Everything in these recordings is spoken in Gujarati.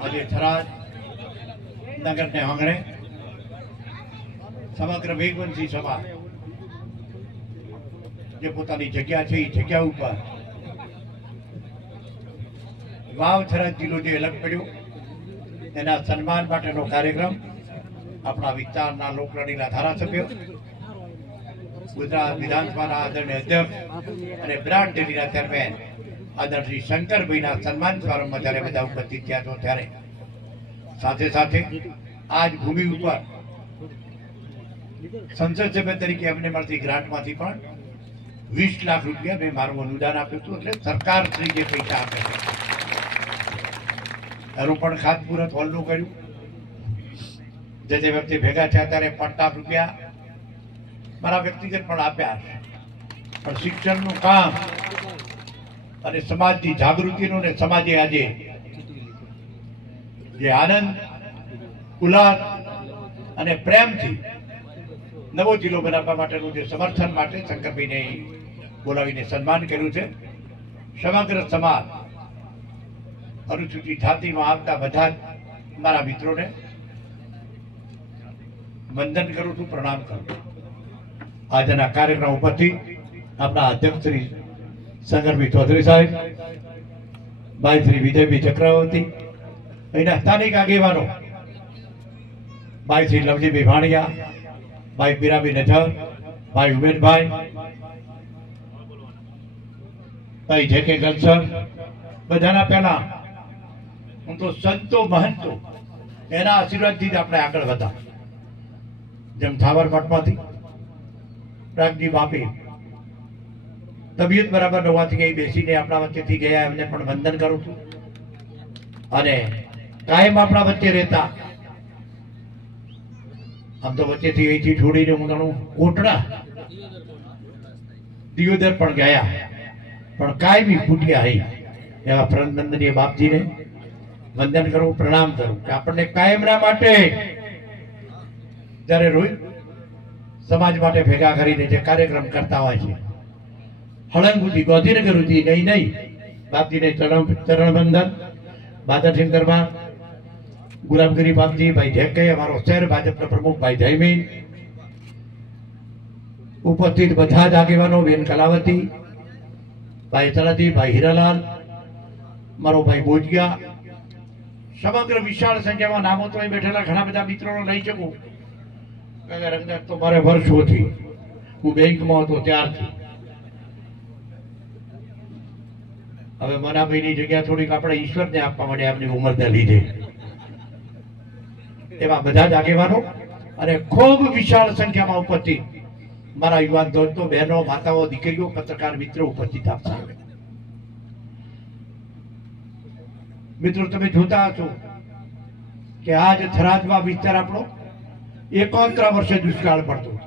આજે થરાદ, નગરને આંગણે સમગ્ર વેગવંશી સભા જે પોતાની જગ્યા છે એ જગ્યા ઉપર વાવ થરાદ જિલ્લો જે અલગ પડ્યો, એના સન્માન માટેનો કાર્યક્રમ આપણા વિસ્તારના લોકલાડીના ધારાસભ્ય, ગુજરાત વિધાનસભાના આદરણીય અધ્યક્ષ અને બ્રાન્ડ ડેલીના ચેરમેન આદરણીય શ્રી શંકરભાઈના સન્માન સમારંભમાં જ્યારે બધા ઉપસ્થિત થયા છો ત્યારે સાથે સાથે આજ ભૂમિ ઉપર સંસદ સભ્ય તરીકે અમને મળતી ગ્રાન્ટમાંથી પણ વીસ લાખ રૂપિયા મેં મારું અનુદાન આપ્યું હતું એટલે સરકાર શ્રી જે પૈસા આપે એનું પણ ખાતમુહૂર્ત હોલનું કર્યું. જે તે વ્યક્તિ ભેગા થયા ત્યારે પચાસ રૂપિયા મારા વ્યક્તિગત પણ આપ્યા પણ શિક્ષણનું કામ અને સમાજની જાગૃતિનું ને સમાજે આજે જે આનંદ, ઉલ્લાસ અને પ્રેમથી નવો જિલ્લો બનાવવા માટેનું જે સમર્થન માટે શંકરભાઈને બોલાવીને સન્માન કર્યું છે. સમગ્ર સમાજ અનુસૂચિત જાતિમાં આવતા બધા મારા મિત્રોને વંદન કરું છું, પ્રણામ કરું છું. આજના કાર્યક્રમ ઉપરથી આપણા અધ્યક્ષ શ્રી શંકરભાઈ ચૌધરી સાહેબ ભાઈ શ્રી વિજયભાઈ ચક્રવર્તી અહીંના સ્થાનિક આગેવાનો ભાઈ શ્રી લવજીભાઈ ભાણિયા ભાઈ પીરાભાઈ નજર ભાઈ ઉમેશભાઈ ભાઈ જે કે ગલસર બધાના પહેલા, હું તો સંતો મહંતો, એના આશીર્વાદથી જ આપણે આગળ વધા. જેમ થાવર મઠમાંથી પ્રાગજી બાપી તબિયત બરાબર ન હોવાથી અહીં બેસીને આપણા વચ્ચેથી ગયા, એમને પણ વંદન કરું છું. અને કાયમ આપણા વચ્ચે રહેતા. આમ તો વચ્ચેથી અહીંથી છોડીને હું જાણું કોટડા, દિયોદર પણ ગયા. પણ કાયમી ફૂટ્યા અહીં એવા પ્રનંદનીય બાપજીને વંદન કરું, પ્રણામ કરું કે આપણને કાયમના માટે જ્યારે રોહિત સમાજ માટે ભેગા કરીને જે કાર્યક્રમ કરતા હોય છે હળંગ સુધી ગોધીનગર સુધી નહીં. બાપજીને ચરણ ચરણ બંધન બાદરસિંહ દરબાર ગુલામગીરી બાપજી, ભાઈ ઢેકે, અમારો શહેર ભાજપના પ્રમુખ ભાઈ જયમીન, ઉપસ્થિત બધા જ આગેવાનો, બેન કલાવતી, ભાઈ તલાજી ભાઈ હીરાલાલ, મારો ભાઈ બોજિયા, સમગ્ર વિશાળ સંખ્યામાં નામો તો બેઠેલા ઘણા બધા મિત્રોનો લઈ શકું. કે તો મારે વર્ષોથી હું બેંકમાં હતો ત્યારથી. હવે મનાભાઈની જગ્યા થોડીક આપણે ઈશ્વરને આપવા માટે આપની ઉંમરના લીધે. એવા બધા જ આગેવાનો અને ખૂબ વિશાળ સંખ્યામાં ઉપસ્થિત. મારા યુવાન દોસ્તો, બહેનો, માતાઓ, દીકરીઓ, પત્રકાર મિત્રો ઉપસ્થિત આપશે મિત્રો, તમે જોતા હશો કે આજ થરાદમાં વિસ્તાર આપણો એકોતરા વર્ષે દુષ્કાળ પડતો.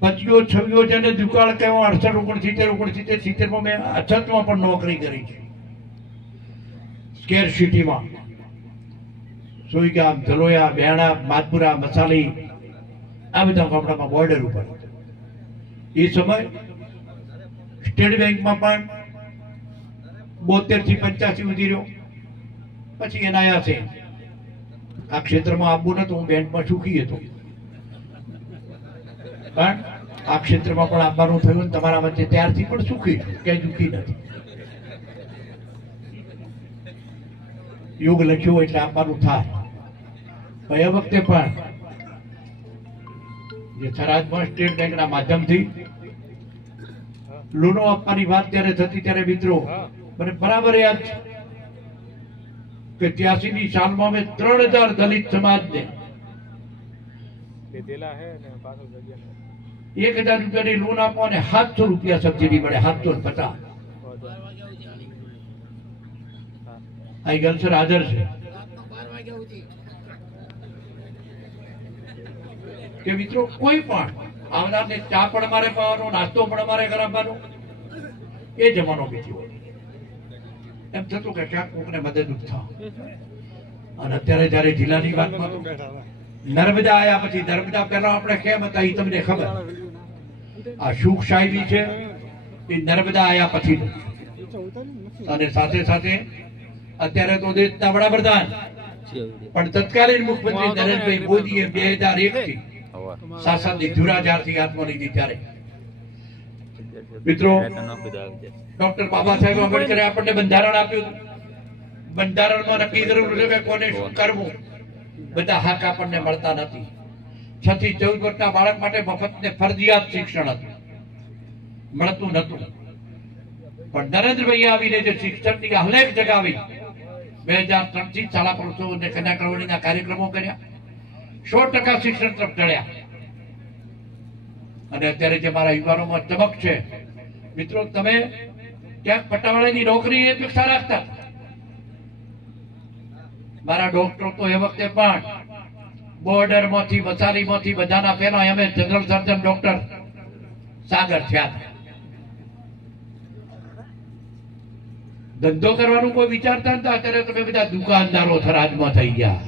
પચીઓ છવ્વીઓ જેને દુકાળ કહેવો અડસઠ, ઓગણસિત્તેર ઓગણસિત્તેર, સિત્તેરમાં મેં અછતમાં પણ નોકરી કરી છે. સ્કેર સિટીમાં સોઈગામ ધલોયા, બેણા માધપુરા મસાલી, આ બધા ગામડામાં બોર્ડર ઉપર. એ સમય સ્ટેટ બેંકમાં પણ બોતેરથી પંચ્યાસી સુધી રહ્યો. પછી એના છે. આ ક્ષેત્રમાં આવવું નતું હું બેંકમાં સુખી હતો. પણ આ ક્ષેત્રમાં પણ આવવાનું થયું ને તમારા વચ્ચે ત્યારથી પણ સુખી છું દુઃખી નથી. યોગ લખ્યો એટલે આપવાનું થાય. એ વખતે પણ જે થરાદમાં સ્ટેટ બેંકના માધ્યમથી લોનો આપવાની વાત ત્યારે થતી ત્યારે મિત્રો, મને બરાબર યાદ છે કે ત્યાસી ની સાલમાં અમે ત્રણ હજાર દલિત સમાજને લીધેલા હે ને, પાછળ જગ્યા એક હજાર રૂપિયાની લોન આપો અને સાતસો રૂપિયા સબસિડી મળે, સાતસો ને પચાસ. આ ગલસર હાજર છે. કે મિત્રો, કોઈ પણ આવનારને ચા પણ મારે પાવાનો, નાસ્તો પણ મારે કરાવવાનો એ જમાનો બીજી એમ થતું કે ક્યાંક કોકને મદદરૂપ થાવ. અને અત્યારે જયારે જિલ્લાની વાતમાં નર્મદા આવ્યા પછી નર્મદા પહેલા આપણે કેમ હતા એ તમને ખબર? આ સુખ સાહેબી છે એ નર્મદા આવ્યા પછી. અને સાથે સાથે અત્યારે તો દેશના વડાપ્રધાન. પણ તત્કાલીન મુખ્યમંત્રી નરેન્દ્રભાઈ મોદીએ બે હજાર એક થી શાસનની ધુરાજારથી આત્મા લીધી ત્યારે. મિત્રો ડોક્ટર બાબા સાહેબ આંબેડકરે આપણને બંધારણ આપ્યું. બંધારણમાં નક્કી જરૂર છે કે કોને શું કરવું? બધા હક આપણને મળતા નથી. છ થી ચૌદ વર્ષના બાળક માટે મફત ને ફરજિયાત શિક્ષણ હતું. મળતું નતું પણ નરેન્દ્રભાઈ આવીને જે શિક્ષણની હલેક જગાવી, બે હજાર ત્રણથી શાળા પુરુષો અને કન્યા કેળવણીના કાર્યક્રમો કર્યા. સો ટકા શિક્ષણ તરફ ચડ્યા. અને અત્યારે જે મારા યુવાનોમાં ચમક છે, મિત્રો, તમે ક્યાંક પટાવાળાની નોકરી એ અપેક્ષા રાખતા? મારા ડોક્ટર તો એ વખતે પણ બોર્ડરમાંથી વસાલી માંથી બધાના પેલા એમ જનરલ સર્જન ડોક્ટર સાગર થયા. ધંધો કરવાનું કોઈ વિચારતા નતા, અત્યારે તમે બધા દુકાનદારો થરાદમાં થઈ ગયા.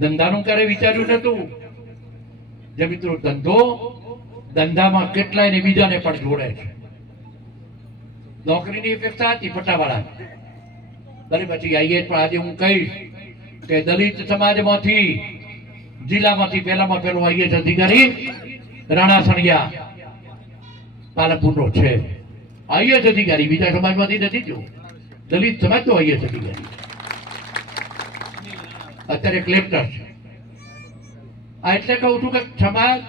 ધંધાનું ક્યારે વિચાર્યું નતું? જે મિત્રો, ધંધો ધંધામાં કેટલાય ને બીજાને પણ જોડે છે. નોકરીની અપેક્ષા હતી પટ્ટાવાળા ભલે પછી આઈએ, પણ આજે હું કહીશ કે દલિત સમાજમાંથી, જિલ્લામાંથી પહેલામાં પહેલો આઈએસ અધિકારી રાણા સણિયા, પાલનપુરનો છે. આઈએસ અધિકારી બીજા સમાજમાંથી નથી જો. દલિત સમાજ તો આઈએસ અધિકારી અત્યારે કલેક્ટર છે. આ એટલે કહું છું કે સમાજ,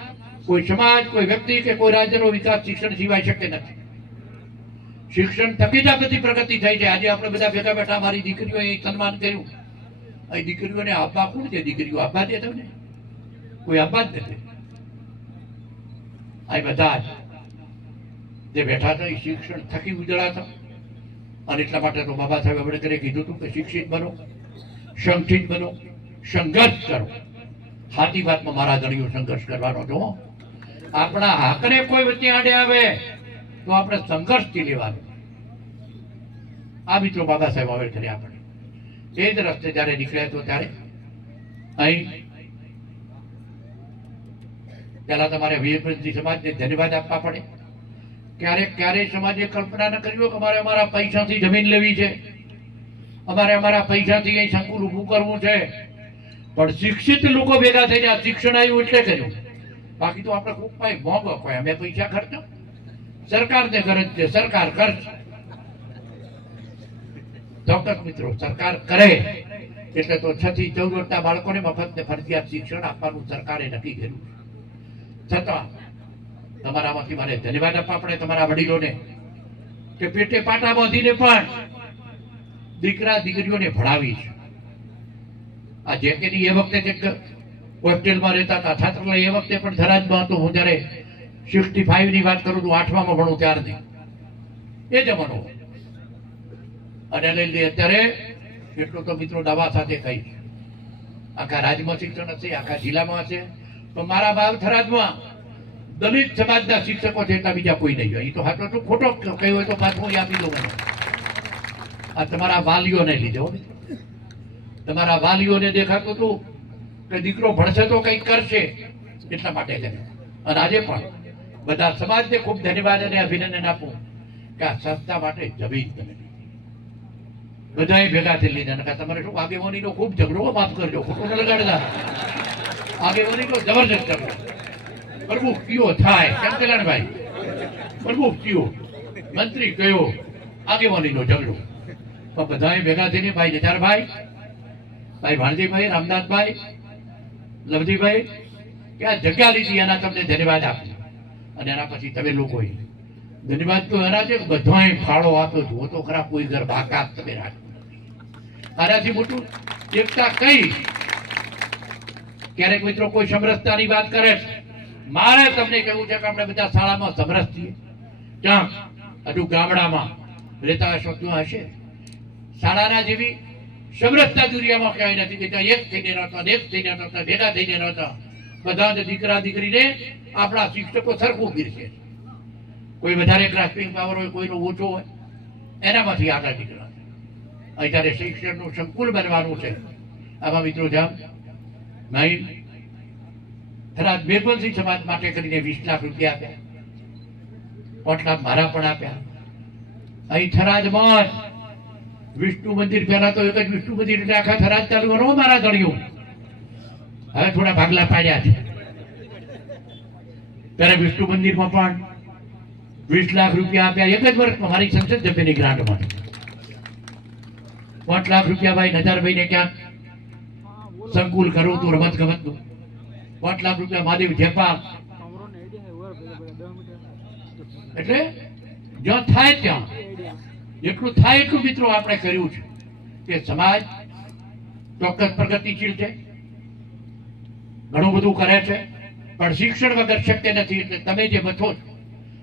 કોઈ સમાજ, કોઈ વ્યક્તિ કે કોઈ રાજ્યનો વિકાસ શિક્ષણ સિવાય શક્ય નથી. શિક્ષણ થકી જ બધી પ્રગતિ થઈ છે આજે આપણે બધા ભેગા બેઠા, મારી દીકરીઓએ સન્માન કર્યું. અહીં દીકરીઓને આપવા કોણ છે? દીકરીઓ આપવા દે તમને? કોઈ આપવા જ નથી. આ બધા જ જે બેઠા હતા, એ શિક્ષણ થકી ઉજળા હતા અને એટલા માટે તો બાબા સાહેબ આંબેડકરે કીધું હતું કે શિક્ષિત બનો, સંગઠિત બનો, સંઘર્ષ કરો. સાચી વાતમાં મારા ધણીઓ સંઘર્ષ કરવાનો જો આપણા હાકને કોઈ વચ્ચે આડે આવે. તો આપણે સંઘર્ષથી લેવાનું. આ મિત્રો બાબા સાહેબ આંબેડકરે આપણે એ જ રસ્તે જ્યારે નીકળ્યા તો ત્યારે અહીં પહેલા તમારે વીરભદ્રજી સમાજને ધન્યવાદ આપવા પડે. ક્યારેક ક્યારેય સમાજે કલ્પના ન કરી કે અમારે અમારા પૈસાથી જમીન લેવી છે. અમારે અમારા પૈસાથી અહીં સંકુલ ઊભું કરવું છે. પણ શિક્ષિત લોકો ભેગા થઈને આ શિક્ષણ આવ્યું એટલે કર્યું. બાકી તો આપણે ખૂબ મોંઘો હોય અમે પૈસા ખર્ચો. સરકારને ગરજ છે, સરકાર કરશે ચોક્કસ મિત્રો, સરકાર કરે. એટલે તો છ થી ચૌદ વર્ષના બાળકોને મફત ને ફરજિયાત શિક્ષણ આપવાનું સરકારે નક્કી કર્યું છતાં તમારામાંથી મારે ધન્યવાદ આપવા પડે તમારા વડીલોને કે પેટે પાટા બાંધીને પણ દીકરા દીકરીઓને ભણાવી છે. આ જે કે એ વખતે જે હોસ્ટેલમાં રહેતા હતા, છાત્રાલય એ વખતે પણ ધરાજમાં હતો. હું જ્યારે સિક્સટી ફાઈવની વાત કરું છું આઠમામાં ભણું ત્યારથી. એ જમાનો. અને લઈ અત્યારે એટલું તો મિત્રો દવા સાથે કહી આખા રાજ્યમાં શિક્ષણ હશે, આખા જિલ્લામાં હશે. તો મારા બાપ થરાદમાં દલિત સમાજના શિક્ષકો છે એટલા બીજા કોઈ નહીં હોય. એ તો હાથો તો ખોટો કહ્યું હોય તો પાછું અહીં આપી દો મને આ તમારા વાલીઓને લીધે હો તમારા વાલીઓને દેખાતું હતું કે દીકરો ભણશે તો કંઈક કરશે એટલા માટે અને આજે પણ બધા સમાજને ખૂબ ધન્યવાદ અને અભિનંદન આપું કે આ સંસ્થા માટે જમીન તમે બધાએ ભેગા થઈ લીધા. નકર તમારે શું, આગેવાનીનો ખૂબ ઝઘડો, માફ કરજો, ખોટો લગાડતા. આગેવાનીનો જબરજસ્ત ઝઘડો. પ્રમુખ કયો થાય? કેમ કલ્યાણભાઈ? પ્રમુખ કયો? મંત્રી કયો? આગેવાનીનો ઝઘડો. પણ બધાએ ભેગા થઈને ભાઈ જજારભાઈ ભાઈ ભાણજીભાઈ રામદાસભાઈ લવજીભાઈ, કે આ જગ્યા લીધી, એના તમને ધન્યવાદ આપ્યો અને એના પછી તમે લોકોએ ધન્યવાદ તો એના છે બધાએ ફાળો આપ્યો જુઓ તો ખરા કોઈ ઘર બાકાત તમે રાખ્યું આનાથી મોટું એકતા કઈ? ક્યારેક મિત્રો કોઈ સમરસતાની વાત કરે છે. મારે તમને કહેવું છે કે આપણે બધા શાળામાં સમરસ છીએ ક્યાં? હજુ ગામડામાં. રહેતા હશો ક્યાં હશે. શાળાના જેવી સમરસતા દુનિયામાં ક્યાંય નથી. કે ત્યાં એક થઈને રહેતા એક થઈને રહેતા ભેગા થઈને રહેતા બધા જ દીકરા દીકરીને આપણા શિક્ષકો સરખું ગીરશે કોઈ વધારે ગ્રાસ્પિંગ પાવર હોય, કોઈનો ઓછો હોય, એનામાંથી આગળ નીકળવા. અત્યારે શિક્ષણનું સંકુલ બનવાનું છે. આમાં મિત્રો જામ નહીં થરાદ બેરબલસિંહ સમાજ માટે કરીને વીસ લાખ રૂપિયા આપ્યા. પાંચ મારા પણ આપ્યા. અહીં થરાજમાં વિષ્ણુ મંદિર, પહેલા તો એક જ વિષ્ણુ મંદિર, એટલે આખા થરાજ ચાલુ કરો મારા ધણીઓ. હવે થોડા ભાગલા પાડ્યા છે. ત્યારે વિષ્ણુ મંદિરમાં પણ વીસ લાખ રૂપિયા આપ્યા એક જ વર્ષમાં મારી સંસદ સભ્યની ગ્રાન્ટમાં પાંચ લાખ રૂપિયા ભાઈ નજારભાઈને ક્યાંક સંકુલ કરવું હતું રમત ગમતનું પાંચ લાખ રૂપિયા મહાદેવ જેપા એટલે જ્યાં થાય ત્યાં. જેટલું થાય એટલું મિત્રો આપણે કર્યું છે કે સમાજ ચોક્કસ પ્રગતિશીલ છે. ઘણું બધું કરે છે. પણ શિક્ષણ વગર શક્ય નથી એટલે તમે જે બચો છો,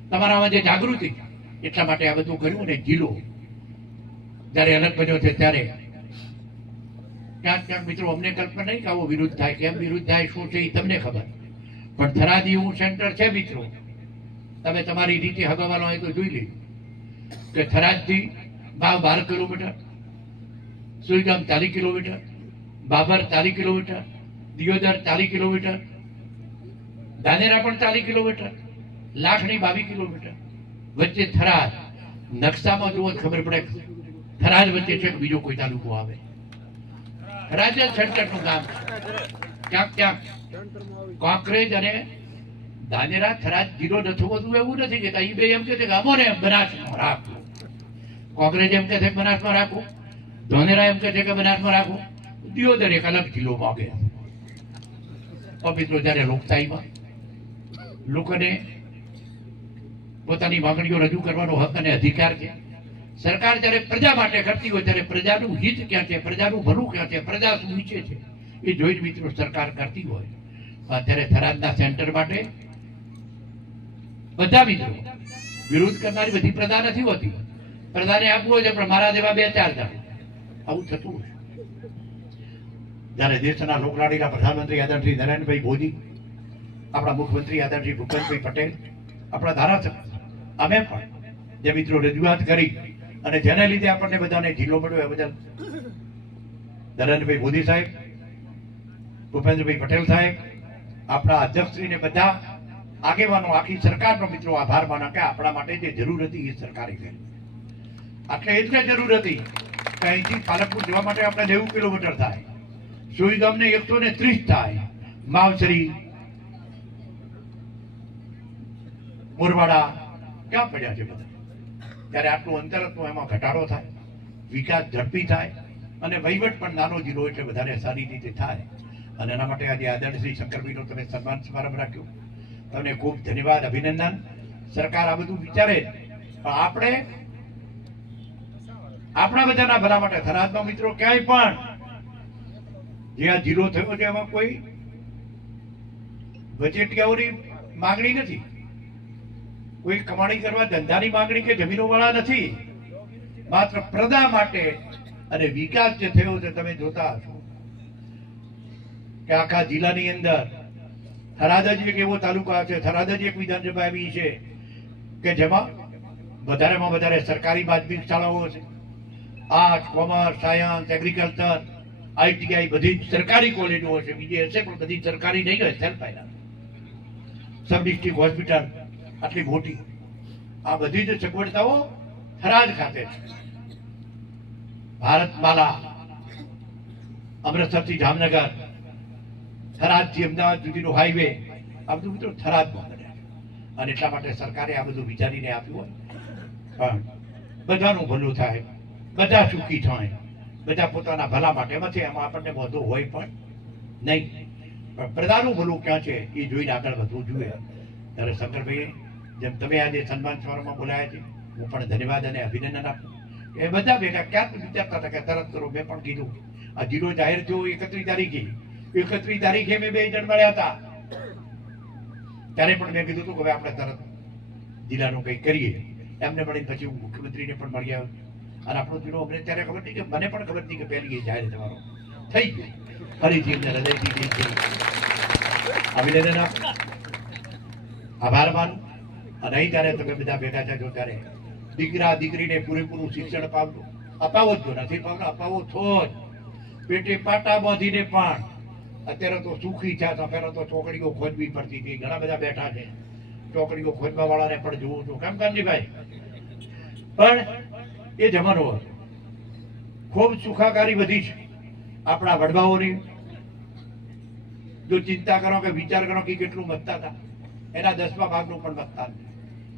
તમારામાં જે જાગૃતિ એટલા માટે આ બધું કર્યું અને જિલ્લો જ્યારે અલગ બન્યો છે ત્યારે. ક્યાંક ક્યાંક મિત્રો, અમને કલ્પના નહીં કે આવો વિરુદ્ધ થાય. કેમ વિરુદ્ધ થાય, શું છે, એ તમને ખબર. પણ થરાદી હું સેન્ટર છે મિત્રો. તમે તમારી રીતે હગાવાનો હોય તો જોઈ લેજો કે થરાદથી ભાવ બાર કિલોમીટર, સુઈગામ ચાલીસ કિલોમીટર, બાબર ચાલીસ કિલોમીટર, દિયોદર ચાલીસ કિલોમીટર ધાનેરા પણ ચાલીસ કિલોમીટર, લાખણી બાવીસ કિલોમીટર. વચ્ચે થરાદ, નકશામાં જુઓ ખબર પડે, થરાદ વચ્ચે છે બીજો કોઈ તાલુકો આવે. રાજ્ય સેન્ટરનું ગામ. ક્યાંક ક્યાંક. કોંકરેજ અને ધાનેરા, થરાદ જીરો નથી હોતું એવું નથી કે એ બે એમ કે છે કે અમોને બનાસમાં રાખવું કોંકરેજ એમ કે છે બનાસમાં રાખવું ધાનેરા એમ કે છે કે બનાસમાં રાખવું દિયોદર એક અલગ જિલ્લો માગે પવિત્ર જયારે લોકશાહીમાં લોકોને પોતાની માંગણીઓ રજૂ કરવાનો હક અને અધિકાર છે. સરકાર જ્યારે પ્રજા માટે કરતી હોય ત્યારે પ્રજાનું હિત ક્યાં છે? પ્રજાનું ભલું ક્યાં છે? પ્રજા શું ઈચ્છે છે? એ જોઈને મિત્રો સરકાર કરતી હોય. અત્યારે થરાદના સેન્ટર માટે બધા મિત્રો વિરોધ કરનારી બધી પ્રજા નથી હોતી. પ્રજાને આપવું હોય છે પણ મારા જેવા બે ચાર જણ. આવું થતું હોય. જ્યારે દેશના લોકલાડીના પ્રધાનમંત્રી આદરશ્રી નરેન્દ્રભાઈ મોદી આપણા મુખ્યમંત્રી આદરજી ભૂપેન્દ્રભાઈ પટેલ, આપણા ધારાસભ્ય, અમે પણ જે મિત્રો રજૂઆત કરી અને જેને લીધે આપણને બધાને જિલ્લો મળ્યો એ બદલ નરેન્દ્રભાઈ મોદી સાહેબ, ભૂપેન્દ્રભાઈ પટેલ સાહેબ, આપણા અધ્યક્ષશ્રીને બધા આગેવાનો, આખી સરકારનો મિત્રો આભાર માના કે આપણા માટે જે જરૂર હતી એ સરકારે કરી. જ એટલે જરૂર હતી કે અહીંથી પાલકપુર જવા માટે આપણે નેવું કિલોમીટર થાય. સુઈગામને એકસો ને ત્રીસ થાય. માવસરી મોરવાડા ક્યાં પડ્યા છે બધા? ત્યારે આટલું અંતર હતું, એમાં ઘટાડો થાય, વિકાસ ઝડપી થાય અને વહીવટ પણ નાનો જિલ્લો એટલે વધારે સારી રીતે થાય. અને એના માટે આજે આદરણીય શ્રી શંકરભાઈનો તમે સન્માન સમારંભ રાખ્યો. તમને ખૂબ ધન્યવાદ, અભિનંદન. સરકાર આ બધું વિચારે, પણ આપણે આપણા બધાના ભલા માટે, થરાદમાં મિત્રો ક્યાંય પણ જે આ જિલ્લો થયો છે, એમાં કોઈ વચેટિયાઓની માંગણી નથી. કોઈ કમાણી કરવા ધંધાની માંગણી કે જમીનો વાળા નથી. માત્ર પ્રદા માટે અને વિકાસ જે થયો છે તમે જોતા હશો. કે આખા જિલ્લાની અંદર થરાદ જ એક એવો તાલુકા છે થરાદ એક વિધાનસભા એવી છે કે જેમાં વધારેમાં વધારે સરકારી માધ્યમિક શાળાઓ છે. Art, commerce, science, agriculture, ITI બધી સરકારી કોલેજો હશે બીજી હશે પણ બધી સરકારી નહીં હોય self finance sub district hospital આટલી મોટી. આ બધી જ સગવડતાઓ થરાદ ખાતે છે. અમૃતસર અમૃતસરથી જામનગર, થરાદથી અમદાવાદ સુધીનો હાઈવે આ બધું મિત્રો થરાદમાં બને અને એટલા માટે સરકારે આ બધું વિચારીને આપ્યું હોય. પણ બધાનું ભલું થાય. બધા સુખી થાય. બધા પોતાના ભલા માટે. એમાંથી એમાં આપણને વધુ હોય પણ નહીં. પણ પ્રજાનું ભલું ક્યાં છે, એ જોઈને આગળ વધવું જોઈએ. ત્યારે શંકરભાઈએ જેમ તમે આજે સન્માન સમારોહમાં બોલાયા છે, હું પણ ધન્યવાદ અને અભિનંદન આપું એ બધા ભેગા ક્યાંક વિચારતા હતા કે તરત કરો, મેં પણ કીધું. આ જીરો જાહેર થયો એકત્રીસ તારીખે. એકત્રીસ તારીખે મેં બે જણ મળ્યા હતા. ત્યારે પણ મેં કીધું હતું કે આપણે તરત જિલ્લાનું કંઈક કરીએ. એમને મળી પછી હું મુખ્યમંત્રીને પણ મળી આવ્યો. અને આપણો જિલ્લો અમને ત્યારે ખબર નહીં કે, મને પણ ખબર નહીં કે પહેલી જાહેર થવાનો થઈ ગયો. ફરીથી એમને હૃદયથી અભિનંદન આપ. આભાર માનું. અને અહીં ત્યારે તમે બધા ભેગા થજો ત્યારે. દીકરા દીકરીને પૂરેપૂરું શિક્ષણ અપાવજો અપાવો જ જો નથી પાવનો અપાવો છો જ. પેટે પાટા બાંધીને પણ. અત્યારે તો સુખી છે, તો પહેલાં તો ચોકડીઓ ખોજવી પડતી હતી. ઘણા બધા બેઠા છે. ચોકડીઓ ખોજવા વાળાને પણ જોવું છું કેમ કામજીભાઈ પણ એ જમાનો ખૂબ સુખાકારી વધી છે. આપણા વડવાઓની. જો ચિંતા કરો કે વિચાર કરો કે કેટલું મતતા હતા. એના દસમા ભાગનું પણ નથી.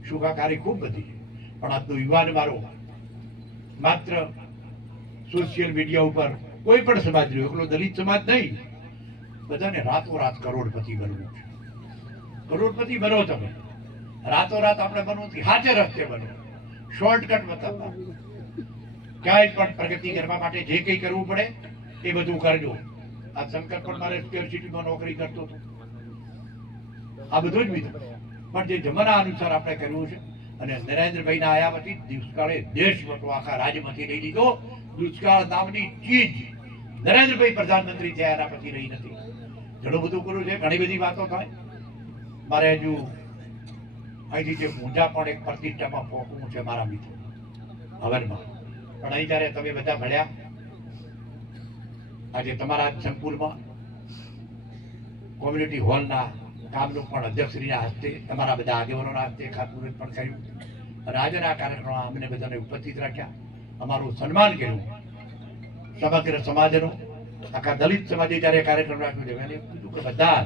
સુખાકારી ખૂબ બધી છે. પણ આજનો યુવાન મારો, માત્ર સોશિયલ મીડિયા ઉપર કોઈ પણ સમાજ રહ્યો, એકલો દલિત સમાજ નહીં, બધાને રાતોરાત કરોડપતિ બનવું છે. કરોડપતિ બનો તમે. રાતોરાત આપણે બનવું હાચે રસ્તે બનો. શોર્ટકટ બતાવવા ક્યાંય પણ પ્રગતિ કરવા માટે જે કંઈ કરવું પડે, એ બધું કરજો. આ શંકર પણ મારે સિટીમાં નોકરી કરતો હતો. આ બધું જ બીજું પણ જે જમાના અનુસાર આપણે કર્યું છે, અને નરેન્દ્રભાઈના આયા પછી દુષ્કાળે દેશ મોટો આખા રાજ્યમાંથી લઈ લીધો. દુષ્કાળ નામની ચીજ નરેન્દ્રભાઈ પ્રધાનમંત્રી થયા એના પછી રહી નથી. ઘણું બધું કર્યું છે, ઘણી બધી વાતો થાય. મારે હજુ અહીંથી જે ઊંઝા પણ એક પ્રતિષ્ઠામાં પહોંચવું છે મારા મિત્રો. હવનમાં. પણ અહીં જ્યારે તમે બધા ભળ્યા આજે તમારા સંકુલમાં કોમ્યુનિટી હોલના કામનું પણ અધ્યક્ષશ્રીના હસ્તે તમારા બધા આગેવાનોના હસ્તે ખાતમુહૂર્ત પણ કર્યું. અને કાર્યક્રમમાં અમને બધાને ઉપસ્થિત રાખ્યા. અમારું સન્માન કર્યું. સમગ્ર સમાજનું, આખા દલિત સમાજે જ્યારે કાર્યક્રમ રાખ્યો છે એને કીધું કે બધા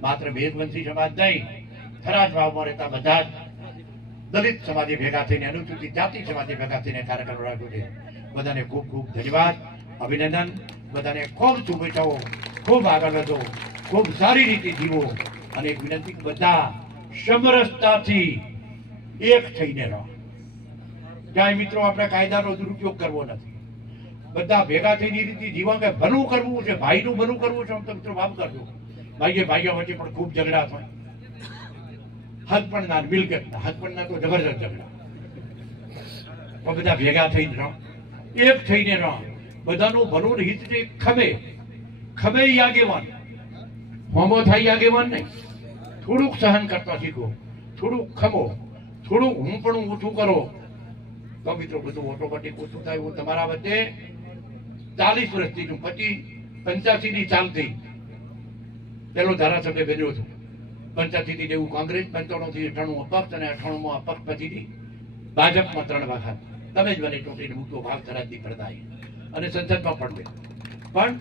માત્ર ભેદવંશી સમાજ નહીં, ખરા જ ભાવમાં રહેતા બધા જ દલિત સમાજે ભેગા થઈને, અનુસૂચિત જાતિ સમાજે ભેગા થઈને કાર્યક્રમ રાખ્યો છે. બધાને ખૂબ ખૂબ ધન્યવાદ, અભિનંદન. બધાને ખૂબ શુભેચ્છાઓ, ખૂબ આગળ વધો, ખૂબ સારી રીતે જીવો. અને એક વિનંતી બધા સમરસતાથી એક થઈને રહો. ક્યાંય મિત્રો આપણે કાયદાનો દુરુપયોગ કરવો નથી. બધા ભેગા થઈને એ રીતે જીવા કે ભલું કરવું છે, ભાઈનું ભલું કરવું છે, આમ તો મિત્રો માફ કરજો. ભાઈએ ભાઈઓ વચ્ચે પણ ખૂબ ઝઘડા થાય. હદ પણ ના, મિલકત ના, હદ તો જબરજસ્ત ઝઘડા. પણ બધા ભેગા થઈને રહો. એક થઈને રહો. બધાનું ભલું હિત છે, ખમે. ખમે આગેવાન. હોમો થાય આગેવાન નહીં. થોડુંક સહન કરતા શીખો. થોડુંક ખમો. થોડુંક હું પણ ઓછું કરો. તો મિત્રો બધું ઓટોમેટિક ઓછું થાય. હું તમારા વચ્ચે ચાલીસ વર્ષથી છું પચીસ પંચ્યાસી ની ચાલ થઈ. પેલો ધારાસભ્ય બન્યો છું. પંચ્યાસી થી જેવું કોંગ્રેસ પંચાણું થી અઠાણું અપક્ષ અને અઠાણું માં અપક્ષ પછીથી ભાજપમાં ત્રણ વખત. તમે જ મને ચૂંટીને મૂકતો ભાગ ધરાજની પડતા અને સંસદમાં પણ પણ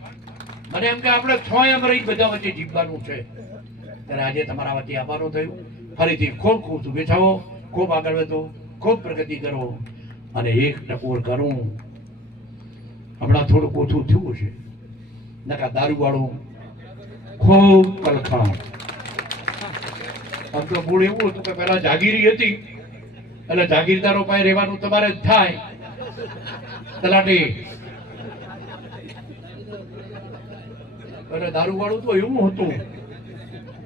મને એમ કે આપણે છ એમ રહી બધા વચ્ચે જીવવાનું છે. ત્યારે આજે તમારા વચ્ચે આવવાનું થયું. ફરીથી ખૂબ ખૂબ શુભેચ્છાઓ. ખૂબ આગળ વધો. ખૂબ પ્રગતિ કરો. અને એક ટકોર કરું હમણાં થોડુંક ઓછું થયું છે નકા દારૂવાળું ખૂબ કલખાણ આમ તો મૂળ એવું હતું કે પેલા જાગીરી હતી. એટલે જાગીરદારો પાસે રહેવાનું તમારે જ થાય. તલાટી. અને દારૂવાળું તો એવું હતું.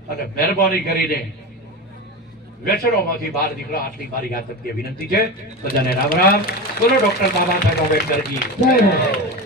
અને મહેરબાની કરીને વ્યસનોમાંથી બહાર નીકળો. આટલી મારી યાદ વિનંતી છે. બધાને રામ રામ. બોલો ડોક્ટર બાબા સાહેબ આંબેડકરજી. જય